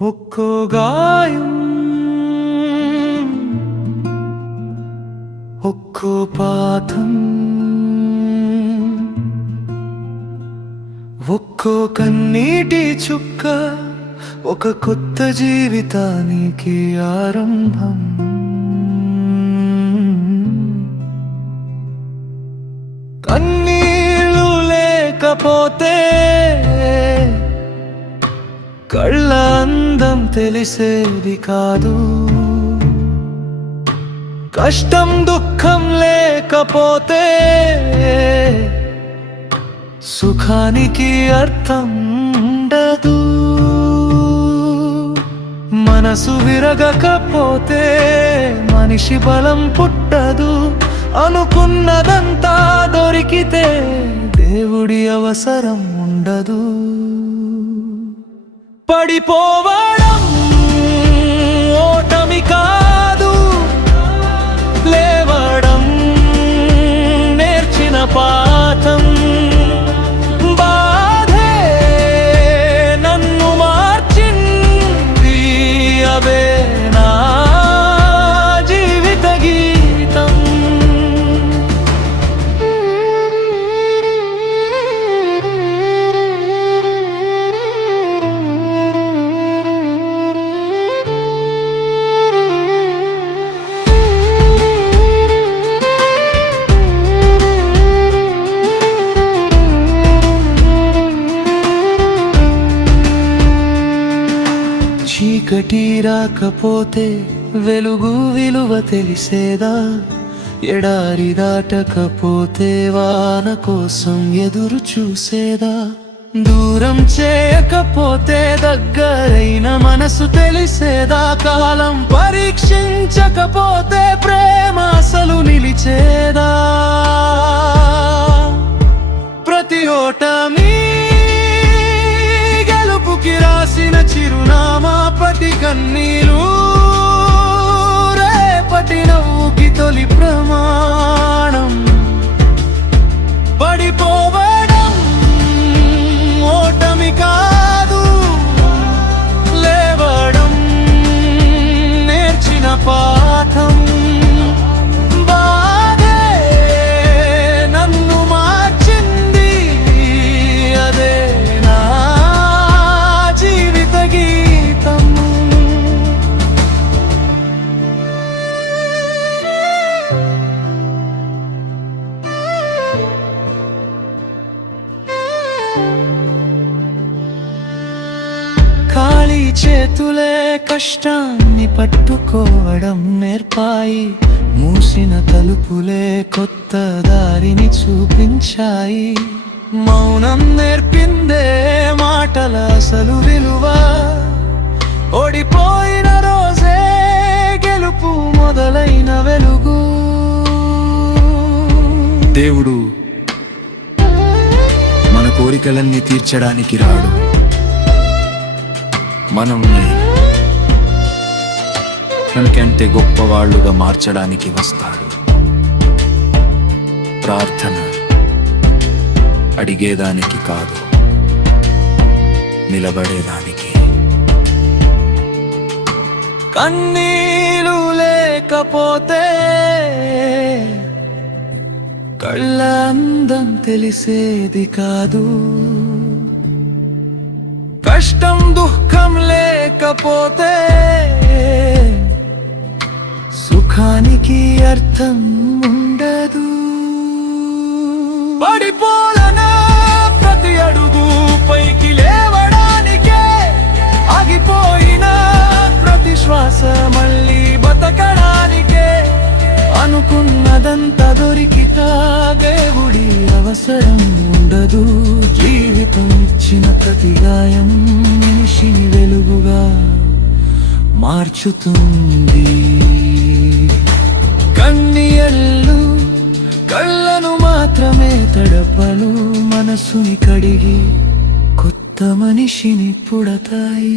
ఒక్కో గాయం ఒక్కో పాఠం ఒక్కో కన్నీటి చుక్క ఒక కొత్త జీవితానికి ఆరంభం. కన్నీళ్ళు లేకపోతే కళ్ళ అందం తెలిసేది కాదు. కష్టం దుఃఖం లేకపోతే సుఖానికి అర్థం ఉండదు. మనసు విరగకపోతే మనిషి బలం పుట్టదు. అనుకున్నదంతా దొరికితే దేవుడి అవసరం ఉండదు. పడిపోవడం ఓటమి కాదు, లేవడం నేర్చిన పాఠం. బాధే నన్ను మార్చింది, అవే నా జీవిత గీతం. చీకటి రాకపోతే వెలుగు విలువ తెలిసేదా? ఎడారి దాటకపోతే వాన కోసం ఎదురు చూసేదా? దూరం చేయకపోతే దగ్గరైన మనసు తెలిసేదా? కాలం పరీక్షించకపోతే ప్రేమ అసలు నిలిచేదా? ప్రతి ఓటమి గెలుపుకి రాసిన చిరునామా, ప్రతి కన్నీలు రేపటి నవ్వుకి తొలి ప్రమాణం. పడిపోవడం ఓటమి కాదు, లేవడం నేర్చిన పాఠం. బాధే నన్ను మార్చింది, అదే నా జీవిత గీతం. ఖాళీ చేతులే కష్టాన్ని పట్టుకోవడం నేర్పాయి. మూసిన తలుపులే కొత్త దారిని చూపించాయి. మౌనం నేర్పిందే మాటల అసలు విలువ. ఓడిపోయిన రోజే గెలుపు మొదలైన వెలుగు. దేవుడు మన కోరికలన్నీ తీర్చడానికి రాడు, మనల్ని మనకంటే గొప్పవాళ్లుగా మార్చడానికి వస్తాడు. ప్రార్థన అడిగేదానికి కాదు, నిలబడేదానికి. కన్నీలు లేకపోతే కళ్ళ అందం తెలిసేది కాదు. కష్టం దుఃఖం లేకపోతే సుఖానికి అర్థం ఉండదు. పడిపోలనా ప్రతి అడుగు పైకి లేవడానికే, ఆగిపోయిన ప్రతి శ్వాస మళ్ళీ బతకడానికే. అనుకున్నదంతా దొరికితా దేవుడి అవసరం ఉండదు. జీవితం ఇచ్చిన ప్రతి గాయం మనిషిని వెలుగుగా మార్చుతుంది. కన్నీళ్ళు కళ్ళను మాత్రమే తడపలు, మనసుని కడిగి కొత్త మనిషిని పుడతాయి.